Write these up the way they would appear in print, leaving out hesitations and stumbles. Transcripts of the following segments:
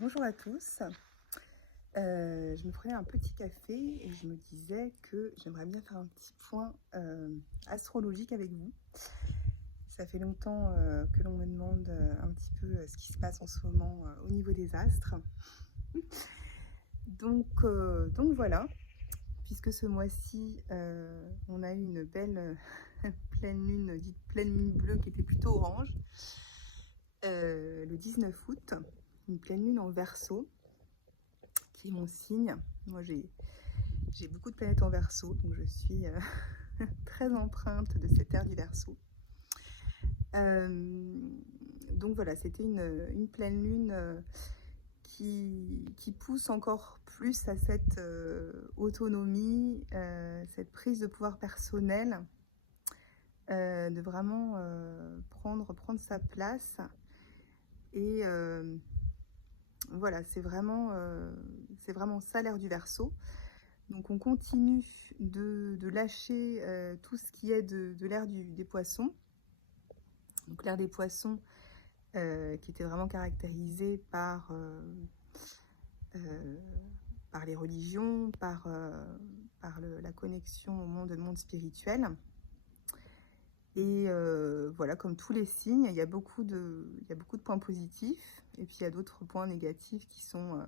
Bonjour à tous. Je me prenais un petit café et je me disais que j'aimerais bien faire un petit point astrologique avec vous. Ça fait longtemps que l'on me demande un petit peu ce qui se passe en ce moment au niveau des astres. Donc voilà, puisque ce mois-ci, on a eu une belle pleine lune, dite pleine lune bleue qui était plutôt orange, le 19 août, une pleine lune en Verseau, qui est mon signe. Moi, j'ai beaucoup de planètes en Verseau, donc je suis très empreinte de cette ère du Verseau. Donc voilà, c'était une pleine lune qui pousse encore plus à cette autonomie, cette prise de pouvoir personnel, de vraiment prendre sa place. Et voilà, c'est vraiment ça l'ère du Verseau. Donc on continue de lâcher tout ce qui est de l'ère des poissons. Donc l'ère des poissons qui était vraiment caractérisée par les religions, par la connexion au monde spirituel. Et voilà, comme tous les signes, il y a beaucoup de points positifs, et puis il y a d'autres points négatifs qui sont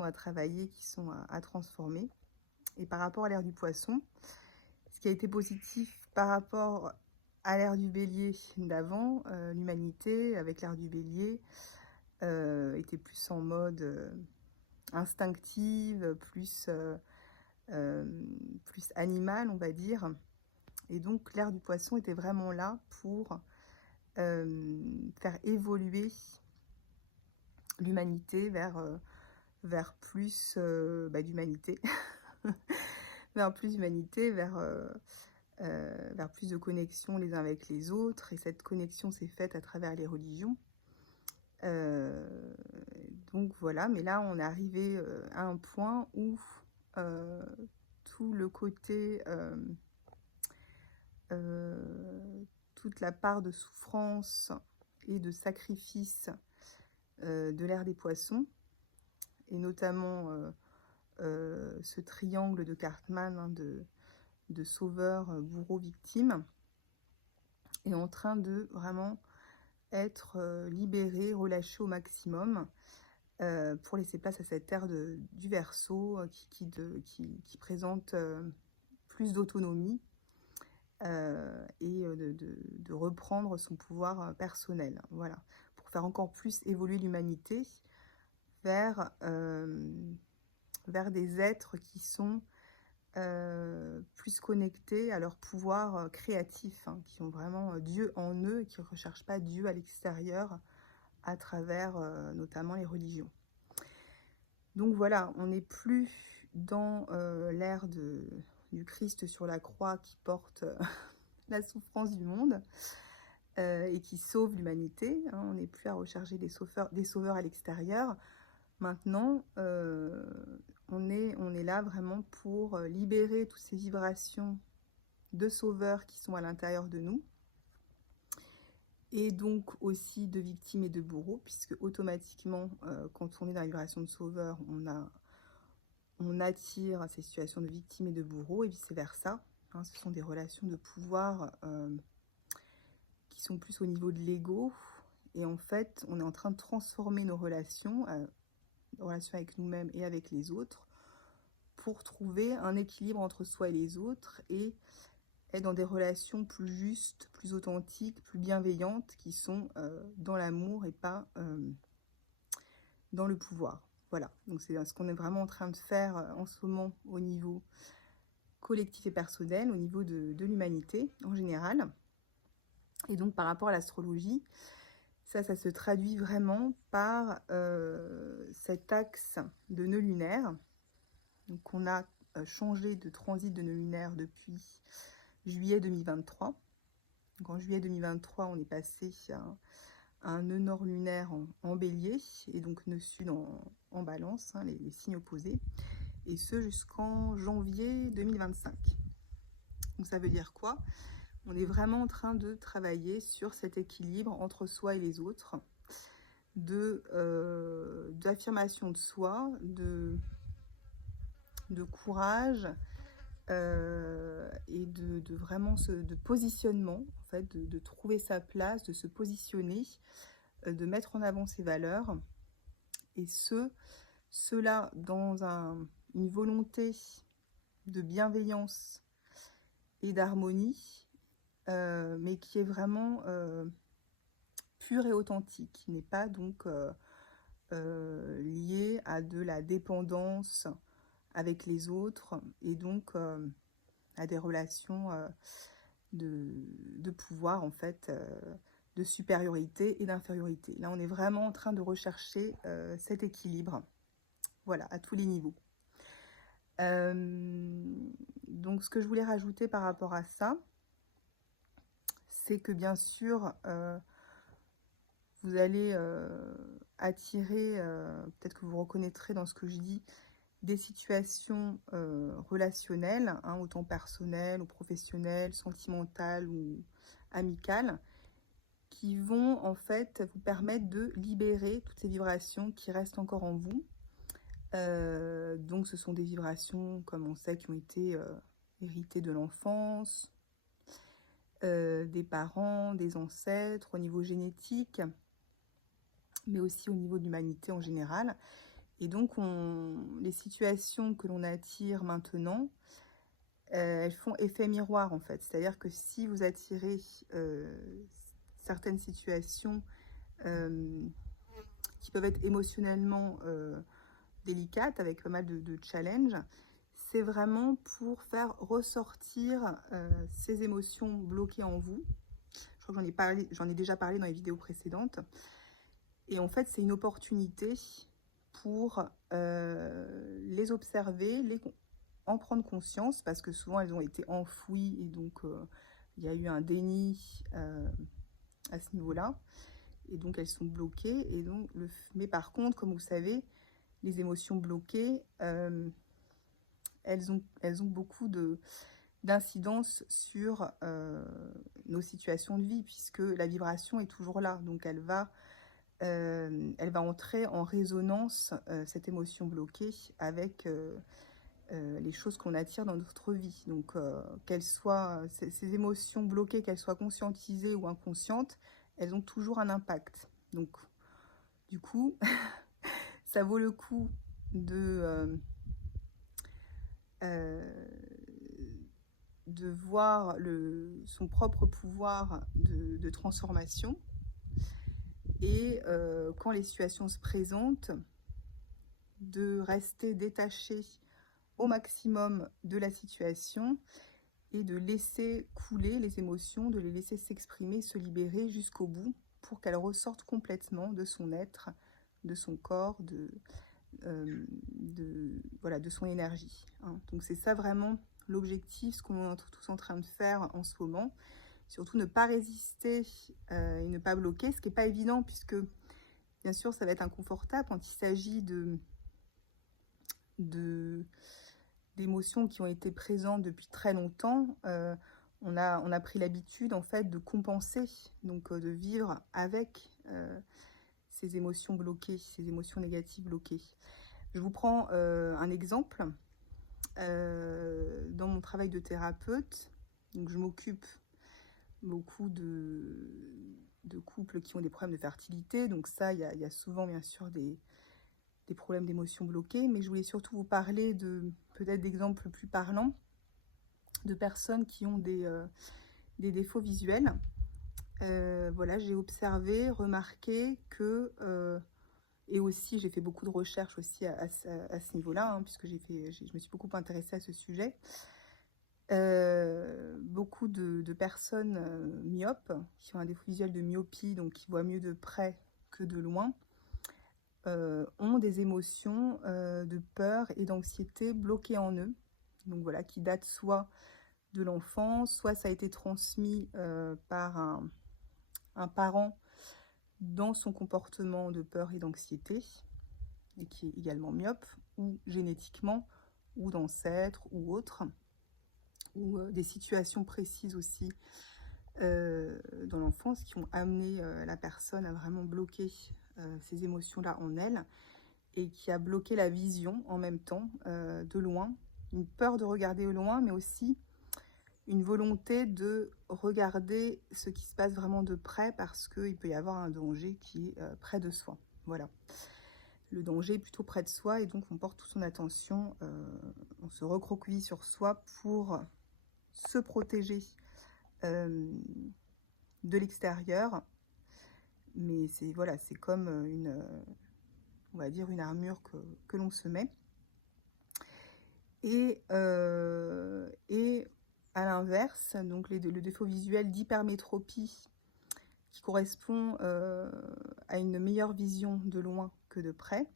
à travailler, qui sont à transformer. Et par rapport à l'ère du poisson, ce qui a été positif par rapport à l'ère du bélier d'avant, l'humanité avec l'ère du bélier était plus en mode instinctive, plus animal, on va dire. Et donc l'ère du poisson était vraiment là pour faire évoluer l'humanité vers plus d'humanité, vers plus d'humanité, vers plus de connexion les uns avec les autres. Et cette connexion s'est faite à travers les religions. Donc voilà, mais là on est arrivé à un point où tout le côté, toute la part de souffrance et de sacrifice de l'ère des poissons, et notamment ce triangle de Cartman, hein, de sauveur, bourreau, victime, est en train de vraiment être libéré, relâché au maximum, pour laisser place à cette ère du Verseau qui présente plus d'autonomie et de reprendre son pouvoir personnel. Voilà, pour faire encore plus évoluer l'humanité vers des êtres qui sont plus connectés à leur pouvoir créatif, hein, qui ont vraiment Dieu en eux et qui ne recherchent pas Dieu à l'extérieur à travers notamment les religions. Donc voilà, on n'est plus dans l'ère du Christ sur la croix qui porte la souffrance du monde et qui sauve l'humanité, hein. On n'est plus à rechercher des sauveurs à l'extérieur. Maintenant, on est là vraiment pour libérer toutes ces vibrations de sauveurs qui sont à l'intérieur de nous, et donc aussi de victimes et de bourreaux, puisque automatiquement, quand on est dans la vibration de sauveur, on attire ces situations de victimes et de bourreaux, et vice-versa. Hein, ce sont des relations de pouvoir qui sont plus au niveau de l'ego, et en fait, on est en train de transformer nos relations avec nous-mêmes et avec les autres, pour trouver un équilibre entre soi et les autres, et être dans des relations plus justes, plus authentiques, plus bienveillantes, qui sont dans l'amour et pas dans le pouvoir. Voilà, donc c'est ce qu'on est vraiment en train de faire en ce moment au niveau collectif et personnel, au niveau de l'humanité en général. Et donc par rapport à l'astrologie, ça se traduit vraiment par cet axe de nœud lunaire. Donc on a changé de transit de nœud lunaire depuis juillet 2023. Donc en juillet 2023, on est passé à un nœud nord lunaire en bélier, et donc nœud sud en balance, hein, les signes opposés, et ce jusqu'en janvier 2025. Donc ça veut dire quoi? On est vraiment en train de travailler sur cet équilibre entre soi et les autres, d'affirmation de soi, de courage et de vraiment de positionnement, en fait, de trouver sa place, de se positionner, de mettre en avant ses valeurs, et cela dans une volonté de bienveillance et d'harmonie, mais qui est vraiment pure et authentique, qui n'est pas donc liée à de la dépendance avec les autres, et donc à des relations de pouvoir, en fait, de supériorité et d'infériorité. Là, on est vraiment en train de rechercher cet équilibre, voilà, à tous les niveaux. Donc, ce que je voulais rajouter par rapport à ça, c'est que bien sûr, vous allez attirer, peut-être que vous reconnaîtrez dans ce que je dis, des situations relationnelles, hein, autant personnelles ou professionnelles, sentimentales ou amicales, qui vont en fait vous permettre de libérer toutes ces vibrations qui restent encore en vous. Donc ce sont des vibrations, comme on sait, qui ont été héritées de l'enfance, des parents, des ancêtres, au niveau génétique, mais aussi au niveau de l'humanité en général. Et donc, les situations que l'on attire maintenant, elles font effet miroir, en fait. C'est-à-dire que si vous attirez certaines situations qui peuvent être émotionnellement délicates, avec pas mal de challenges, c'est vraiment pour faire ressortir ces émotions bloquées en vous. Je crois que j'en ai déjà parlé dans les vidéos précédentes. Et en fait, c'est une opportunité pour les observer, en prendre conscience, parce que souvent elles ont été enfouies, et donc il y a eu un déni à ce niveau-là, et donc elles sont bloquées. Et donc mais par contre, comme vous savez, les émotions bloquées, elles ont beaucoup d'incidence sur nos situations de vie, puisque la vibration est toujours là, donc elle va entrer en résonance, cette émotion bloquée, avec les choses qu'on attire dans notre vie. Donc, qu'elles soient, ces émotions bloquées, qu'elles soient conscientisées ou inconscientes, elles ont toujours un impact. Donc, du coup, ça vaut le coup de voir son propre pouvoir de transformation. Et quand les situations se présentent, de rester détaché au maximum de la situation et de laisser couler les émotions, de les laisser s'exprimer, se libérer jusqu'au bout, pour qu'elles ressortent complètement de son être, de son corps, voilà, de son énergie, hein. Donc c'est ça vraiment l'objectif, ce qu'on est tous en train de faire en ce moment. Surtout ne pas résister et ne pas bloquer, ce qui n'est pas évident, puisque bien sûr ça va être inconfortable quand il s'agit d'émotions qui ont été présentes depuis très longtemps. On a pris l'habitude, en fait, de compenser, donc de vivre avec ces émotions bloquées, ces émotions négatives bloquées. Je vous prends un exemple. Dans mon travail de thérapeute, donc je m'occupe beaucoup de couples qui ont des problèmes de fertilité. Donc ça, il y a souvent, bien sûr, des problèmes d'émotions bloquées, mais je voulais surtout vous parler peut-être d'exemples plus parlants de personnes qui ont des défauts visuels. Voilà, j'ai observé, remarqué que, et aussi j'ai fait beaucoup de recherches aussi à ce niveau-là, hein, puisque je me suis beaucoup intéressée à ce sujet. Beaucoup de personnes myopes, qui ont un défaut visuel de myopie, donc qui voient mieux de près que de loin, ont des émotions de peur et d'anxiété bloquées en eux. Donc voilà, qui datent soit de l'enfance, soit ça a été transmis par un parent dans son comportement de peur et d'anxiété, et qui est également myope, ou génétiquement, ou d'ancêtres, ou autres, ou des situations précises aussi dans l'enfance qui ont amené la personne à vraiment bloquer ces émotions-là en elle. et qui a bloqué la vision en même temps, de loin. Une peur de regarder au loin, mais aussi une volonté de regarder ce qui se passe vraiment de près parce qu'il peut y avoir un danger qui est près de soi. Voilà. Le danger est plutôt près de soi et donc on porte toute son attention, on se recroqueville sur soi pour se protéger de l'extérieur. Mais c'est voilà, c'est comme on va dire une armure que l'on se met. Et à l'inverse, donc le défaut visuel d'hypermétropie qui correspond à une meilleure vision de loin que de près.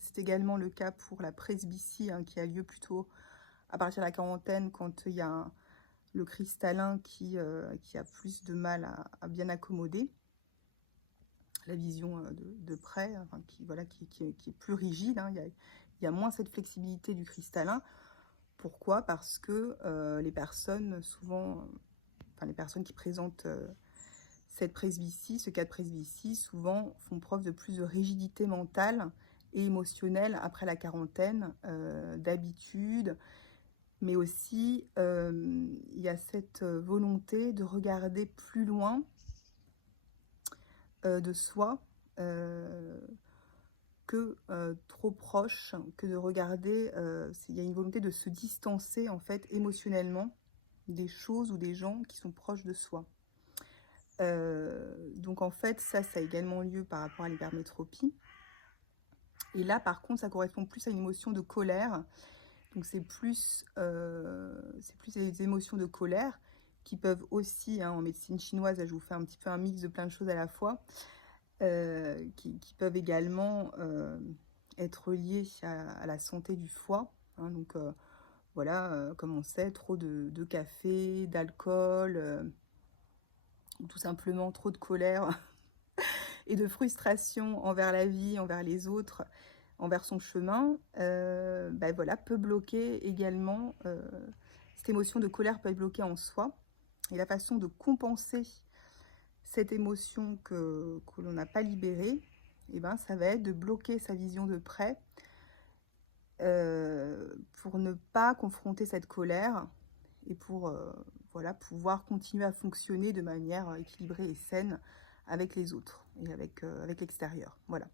C'est également le cas pour la presbytie, hein, qui a lieu plutôt à partir de la quarantaine, quand il y a le cristallin qui a plus de mal à bien accommoder la vision de près, enfin, qui est plus rigide, hein. Il y a moins cette flexibilité du cristallin. Pourquoi? Parce que les personnes, souvent, enfin les personnes qui présentent cette presbytie, ce cas de presbytie, souvent font preuve de plus de rigidité mentale et émotionnelle après la quarantaine, d'habitude, mais aussi il y a cette volonté de regarder plus loin de soi que trop proche, que de regarder, il y a une volonté de se distancer en fait émotionnellement des choses ou des gens qui sont proches de soi. Donc en fait, ça a également lieu par rapport à l'hypermétropie. Et là, par contre, ça correspond plus à une émotion de colère. Donc c'est plus des émotions de colère qui peuvent aussi, hein, en médecine chinoise, là, je vous fais un petit peu un mix de plein de choses à la fois, qui peuvent également être liées à la santé du foie. Hein, donc voilà, comme on sait, trop de café, d'alcool, ou tout simplement trop de colère et de frustration envers la vie, envers les autres, envers son chemin, voilà, peut bloquer également, cette émotion de colère peut être bloquée en soi. Et la façon de compenser cette émotion que l'on n'a pas libérée, ça va être de bloquer sa vision de près pour ne pas confronter cette colère et pour voilà, pouvoir continuer à fonctionner de manière équilibrée et saine avec les autres et avec l'extérieur. Voilà.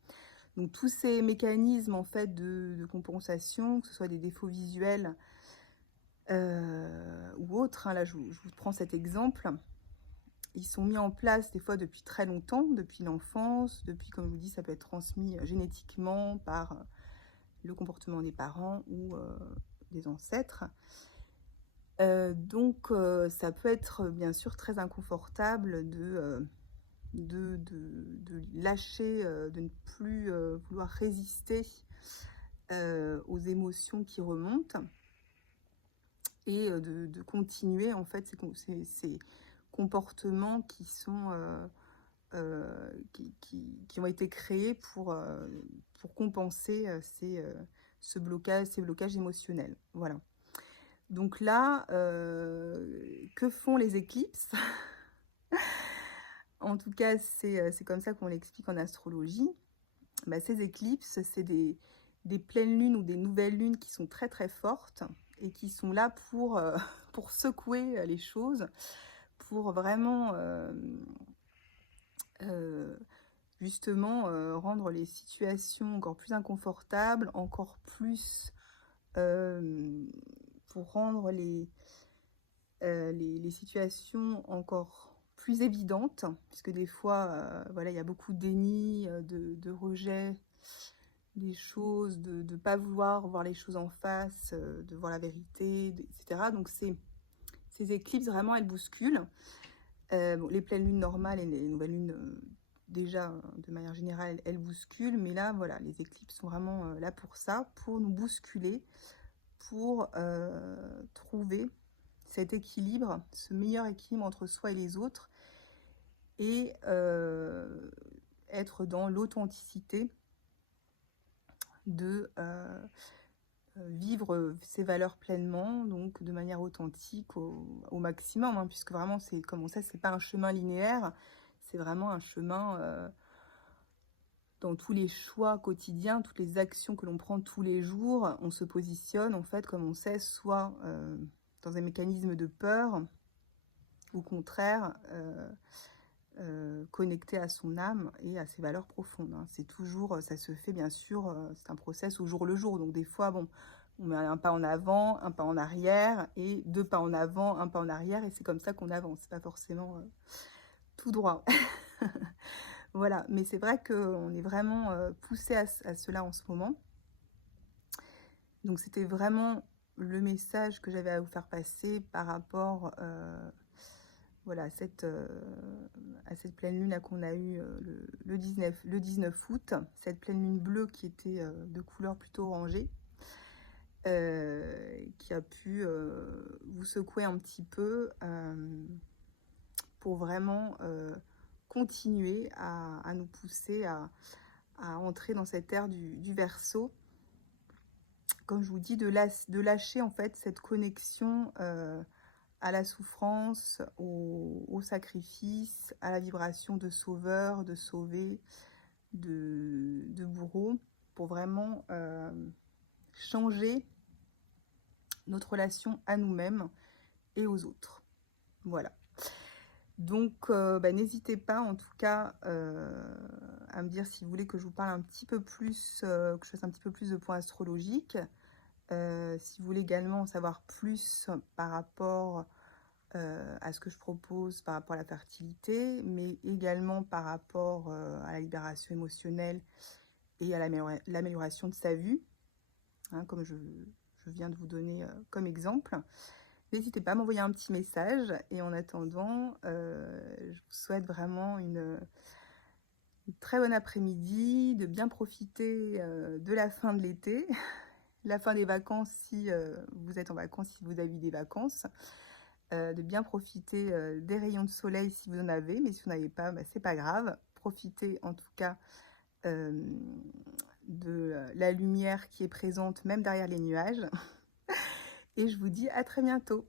Donc tous ces mécanismes en fait de compensation, que ce soit des défauts visuels ou autres, hein, là je vous prends cet exemple, ils sont mis en place des fois depuis très longtemps, depuis l'enfance, depuis, comme je vous dis, ça peut être transmis génétiquement par le comportement des parents ou des ancêtres. Donc ça peut être bien sûr très inconfortable de lâcher, de ne plus vouloir résister aux émotions qui remontent et de continuer en fait ces comportements qui sont qui ont été créés pour compenser ces blocages émotionnels. Voilà. Donc là, que font les éclipses? En tout cas, c'est comme ça qu'on l'explique en astrologie. Ces éclipses, c'est des pleines lunes ou des nouvelles lunes qui sont très très fortes et qui sont là pour, pour secouer les choses, pour vraiment justement rendre les situations encore plus inconfortables, encore plus pour rendre les situations encore plus évidentes, puisque des fois, voilà, il y a beaucoup de déni, de rejet des choses, de ne pas vouloir voir les choses en face, de voir la vérité, etc. Donc ces éclipses, vraiment, elles bousculent. Les pleines lunes normales et les nouvelles lunes, déjà, de manière générale, elles bousculent. Mais là, voilà, les éclipses sont vraiment là pour ça, pour nous bousculer, pour trouver cet équilibre, ce meilleur équilibre entre soi et les autres, et être dans l'authenticité de vivre ses valeurs pleinement, donc de manière authentique au maximum, hein, puisque vraiment, comme on sait, c'est pas un chemin linéaire, c'est vraiment un chemin dans tous les choix quotidiens, toutes les actions que l'on prend tous les jours, on se positionne en fait, comme on sait, soit dans un mécanisme de peur, au contraire, connecté à son âme et à ses valeurs profondes, hein. C'est toujours, ça se fait bien sûr, c'est un process au jour le jour. Donc des fois, bon, on met un pas en avant, un pas en arrière, et 2 pas en avant, un pas en arrière, et c'est comme ça qu'on avance, pas forcément tout droit. Voilà, mais c'est vrai qu'on est vraiment poussé à cela en ce moment. Donc c'était vraiment le message que j'avais à vous faire passer par rapport voilà, à cette pleine lune là qu'on a eue le 19 août, cette pleine lune bleue qui était de couleur plutôt orangée, qui a pu vous secouer un petit peu pour vraiment continuer à nous pousser à entrer dans cette ère du Verseau. Comme je vous dis, de lâcher en fait cette connexion à la souffrance, au sacrifice, à la vibration de sauveur, de sauvé, de bourreau, pour vraiment changer notre relation à nous-mêmes et aux autres. Voilà. Donc, n'hésitez pas en tout cas à me dire si vous voulez que je vous parle un petit peu plus, que je fasse un petit peu plus de points astrologiques. Si vous voulez également en savoir plus par rapport à ce que je propose par rapport à la fertilité, mais également par rapport à la libération émotionnelle et à l'amélioration de sa vue, hein, comme je viens de vous donner comme exemple. N'hésitez pas à m'envoyer un petit message, et en attendant, je vous souhaite vraiment une très bonne après-midi, de bien profiter de la fin de l'été, la fin des vacances si vous êtes en vacances, si vous avez des vacances, de bien profiter des rayons de soleil si vous en avez, mais si vous n'en avez pas, c'est pas grave. Profitez en tout cas de la lumière qui est présente même derrière les nuages. Et je vous dis à très bientôt.